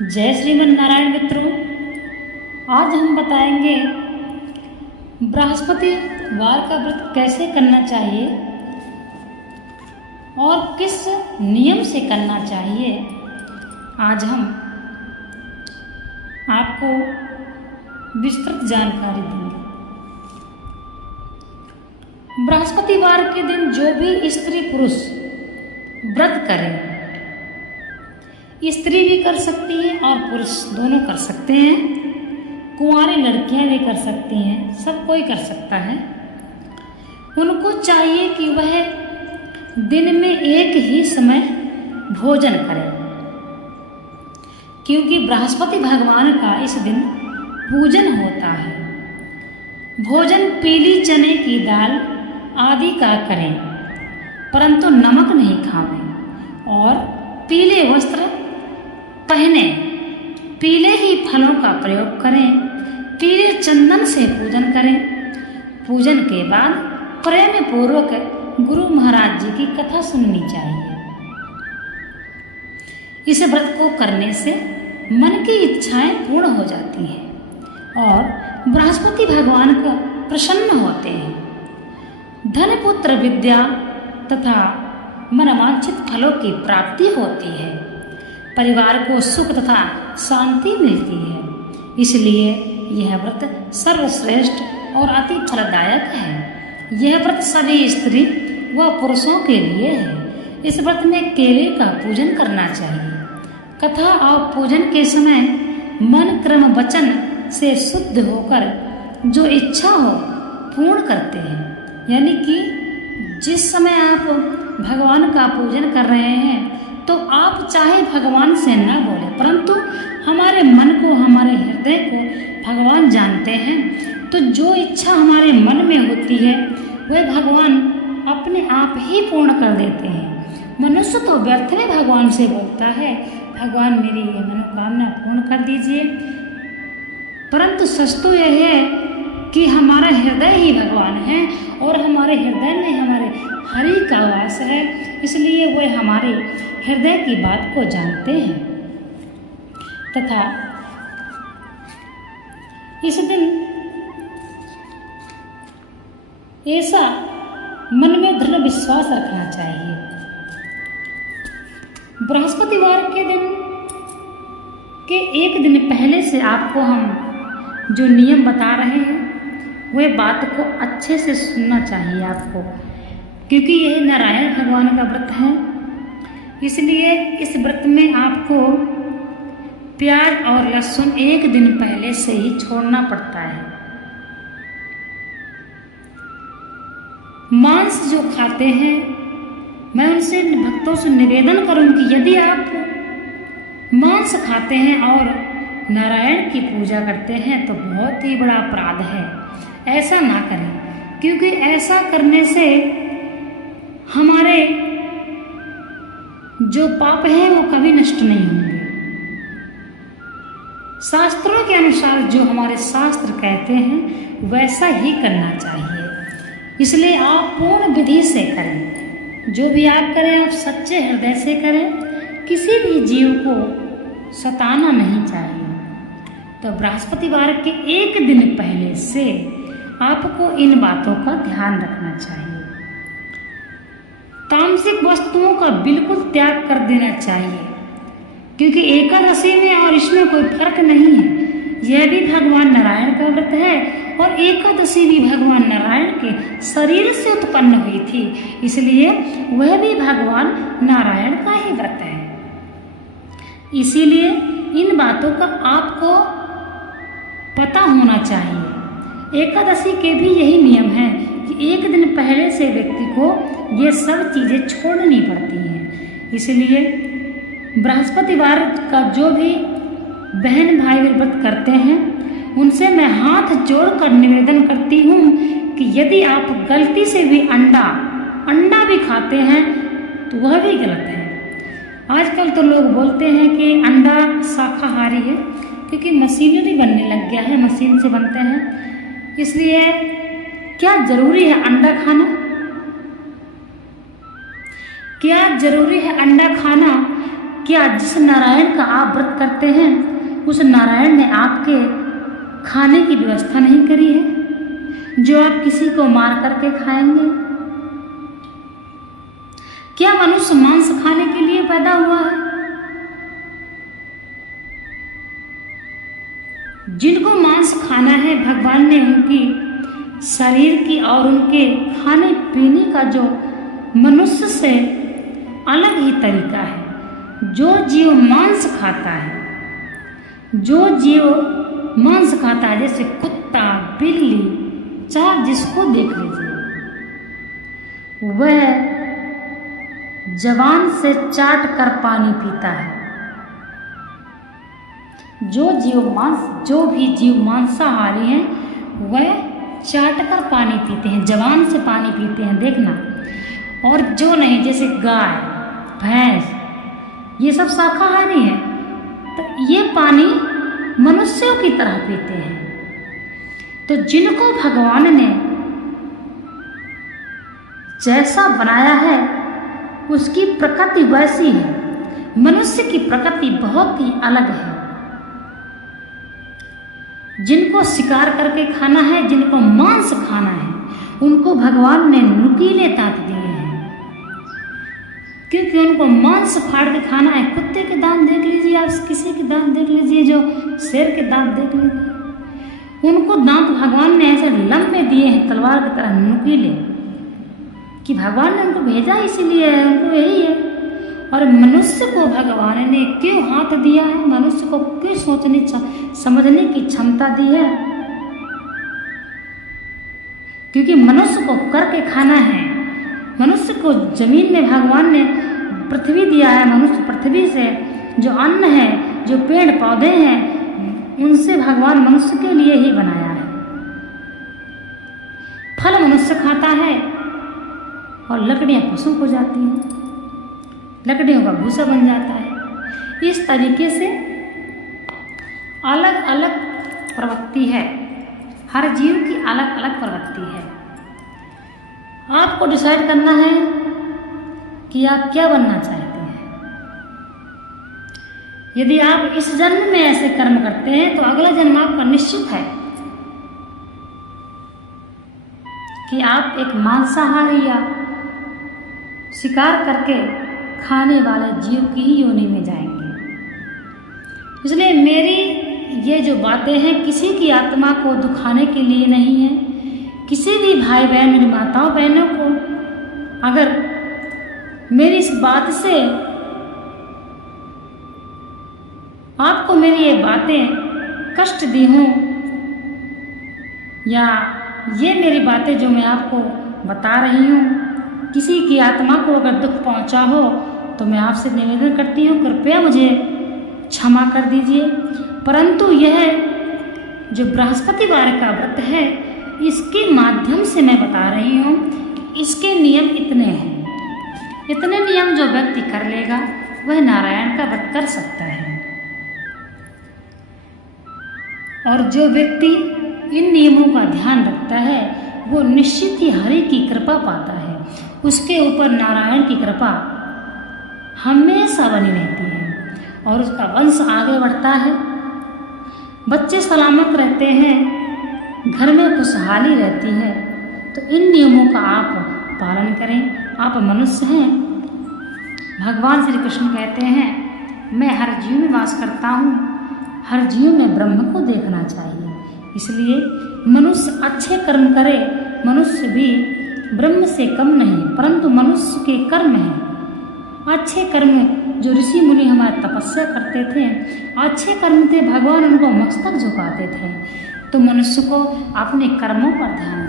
जय श्रीमन नारायण मित्रों, आज हम बताएंगे बृहस्पतिवार का व्रत कैसे करना चाहिए और किस नियम से करना चाहिए। आज हम आपको विस्तृत जानकारी देंगे। बृहस्पतिवार के दिन जो भी स्त्री पुरुष व्रत करें, स्त्री भी कर सकती है और पुरुष दोनों कर सकते हैं, कुंवारी लड़कियां भी कर सकती हैं, सब कोई कर सकता है। उनको चाहिए कि वह दिन में एक ही समय भोजन करें, क्योंकि बृहस्पति भगवान का इस दिन पूजन होता है। भोजन पीली चने की दाल आदि का करें, परंतु नमक नहीं खावें और पीले वस्त्र पहने, पीले ही फलों का प्रयोग करें, पीले चंदन से पूजन करें। पूजन के बाद प्रेम पूर्वक गुरु महाराज जी की कथा सुननी चाहिए। इस व्रत को करने से मन की इच्छाएं पूर्ण हो जाती हैं और बृहस्पति भगवान को प्रसन्न होते हैं। धन पुत्र विद्या तथा मनवांछित फलों की प्राप्ति होती है। परिवार को सुख तथा शांति मिलती है। इसलिए यह व्रत सर्वश्रेष्ठ और अति फलदायक है। यह व्रत सभी स्त्री व पुरुषों के लिए है। इस व्रत में केले का पूजन करना चाहिए। कथा और पूजन के समय मन क्रम वचन से शुद्ध होकर जो इच्छा हो पूर्ण करते हैं। यानी कि जिस समय आप भगवान का पूजन कर रहे हैं तो आप चाहे भगवान से न बोले, परंतु हमारे मन को, हमारे हृदय को भगवान जानते हैं। तो जो इच्छा हमारे मन में होती है वह भगवान अपने आप ही पूर्ण कर देते हैं। मनुष्य तो व्यर्थ में भगवान से बोलता है, भगवान मेरी ये मनोकामना पूर्ण कर दीजिए, परंतु सच तो यह है कि हमारा हृदय ही भगवान है और हमारे हृदय में हमारे हरि का वास है। इसलिए वह हमारे हृदय की बात को जानते हैं तथा इस दिन ऐसा मन में दृढ़ विश्वास रखना चाहिए। बृहस्पतिवार के दिन के एक दिन पहले से आपको हम जो नियम बता रहे हैं वह बात को अच्छे से सुनना चाहिए आपको, क्योंकि यह नारायण भगवान का व्रत है। इसलिए इस व्रत में आपको प्याज और लहसुन एक दिन पहले से ही छोड़ना पड़ता है। मांस जो खाते हैं, मैं उनसे भक्तों से निवेदन करूंगी, यदि आप मांस खाते हैं और नारायण की पूजा करते हैं तो बहुत ही बड़ा अपराध है। ऐसा ना करें, क्योंकि ऐसा करने से हमारे जो पाप है वो कभी नष्ट नहीं होंगे। शास्त्रों के अनुसार जो हमारे शास्त्र कहते हैं वैसा ही करना चाहिए। इसलिए आप पूर्ण विधि से करें। जो भी आप करें आप सच्चे हृदय से करें। किसी भी जीव को सताना नहीं चाहिए। तो बृहस्पतिवार के एक दिन पहले से आपको इन बातों का ध्यान रखना चाहिए। तामसिक वस्तुओं का बिल्कुल त्याग कर देना चाहिए, क्योंकि एकादशी में और इसमें कोई फर्क नहीं है। यह भी भगवान नारायण का व्रत है और एकादशी भी भगवान नारायण के शरीर से उत्पन्न हुई थी, इसलिए वह भी भगवान नारायण का ही व्रत है। इसीलिए इन बातों का आपको पता होना चाहिए। एकादशी के भी यही नियम है कि एक दिन पहले से व्यक्ति को ये सब चीज़ें छोड़नी पड़ती हैं। इसलिए बृहस्पतिवार का जो भी बहन भाई व्रत करते हैं उनसे मैं हाथ जोड़कर निवेदन करती हूँ कि यदि आप गलती से भी अंडा भी खाते हैं तो वह भी गलत है। आजकल तो लोग बोलते हैं कि अंडा शाकाहारी है, क्योंकि मशीनरी बनने लग गया है, मशीन से बनते हैं। इसलिए क्या जरूरी है अंडा खाना? क्या जरूरी है अंडा खाना क्या जिस नारायण का आप व्रत करते हैं उस नारायण ने आपके खाने की व्यवस्था नहीं करी है जो आप किसी को मार करके खाएंगे? क्या मनुष्य मांस खाने के लिए पैदा हुआ है? जिनको मांस खाना है, भगवान ने उनकी शरीर की और उनके खाने पीने का जो मनुष्य से अलग ही तरीका है। जो जीव मांस खाता है, जो जीव मांस खाता है, जैसे कुत्ता, बिल्ली, चाहे जिसको देख लीजिए, वह जबान से चाट कर पानी पीता है। जो भी जीव मांसाहारी हैं वह चाट कर पानी पीते हैं, जबान से पानी पीते हैं, देखना। और जो नहीं, जैसे गाय, भैंस, ये सब शाकाहारी हैं, तो ये पानी मनुष्यों की तरह पीते हैं। तो जिनको भगवान ने जैसा बनाया है उसकी प्रकृति वैसी है। मनुष्य की प्रकृति बहुत ही अलग है। जिनको शिकार करके खाना है, जिनको मांस खाना है, उनको भगवान ने नुकीले दांत दिए हैं, क्योंकि उनको मांस फाड़ के खाना है। कुत्ते के दांत देख लीजिए, आप किसी के दांत देख लीजिए, जो शेर के दांत देख लीजिए, उनको दांत भगवान ने ऐसे लंबे दिए हैं, तलवार की तरह नुकीले, कि भगवान ने उनको भेजा इसीलिए है, उनको यही है। और मनुष्य को भगवान ने क्यों हाथ दिया है, मनुष्य को क्यों सोचने समझने की क्षमता दी है? क्योंकि मनुष्य को करके खाना है। मनुष्य को जमीन में भगवान ने पृथ्वी दिया है। मनुष्य पृथ्वी से जो अन्न है, जो पेड़ पौधे हैं, उनसे भगवान मनुष्य के लिए ही बनाया है। फल मनुष्य खाता है और लकड़ियां पशु को जाती हैं, लकड़ियों का भूसा बन जाता है। इस तरीके से अलग अलग प्रवृत्ति है, हर जीव की अलग अलग प्रवृत्ति है। आपको डिसाइड करना है कि आप क्या बनना चाहते हैं। यदि आप इस जन्म में ऐसे कर्म करते हैं तो अगला जन्म आपका निश्चित है कि आप एक मांसाहारी या शिकार करके खाने वाले जीव की ही योनि में जाएंगे। इसलिए मेरी ये जो बातें हैं किसी की आत्मा को दुखाने के लिए नहीं है। किसी भी भाई बहन, मेरी माताओं बहनों को अगर मेरी इस बात से, आपको मेरी ये बातें कष्ट दी हों, या ये मेरी बातें जो मैं आपको बता रही हूँ किसी की आत्मा को अगर दुख पहुँचा हो, तो मैं आपसे निवेदन करती हूँ कृपया मुझे क्षमा कर दीजिए। परंतु यह जो बृहस्पतिवार का व्रत है, इसके माध्यम से मैं बता रही हूँ कि इसके नियम इतने हैं। इतने नियम जो व्यक्ति कर लेगा वह नारायण का व्रत कर सकता है। और जो व्यक्ति इन नियमों का ध्यान रखता है वो निश्चित ही हरि की कृपा पाता है। उसके ऊपर नारायण की कृपा हमेशा बनी रहती है और उसका वंश आगे बढ़ता है। बच्चे सलामत रहते हैं, घर में खुशहाली रहती है। तो इन नियमों का आप पालन करें। आप मनुष्य हैं। भगवान श्री कृष्ण कहते हैं मैं हर जीव में वास करता हूँ, हर जीव में ब्रह्म को देखना चाहिए। इसलिए मनुष्य अच्छे कर्म करे। मनुष्य भी ब्रह्म से कम नहीं, परंतु मनुष्य के कर्म हैं अच्छे कर्म। जो ऋषि मुनि हमारे तपस्या करते थे, अच्छे कर्म थे, भगवान उनको मस्तक झुकाते थे। तो मनुष्य को अपने कर्मों पर ध्यान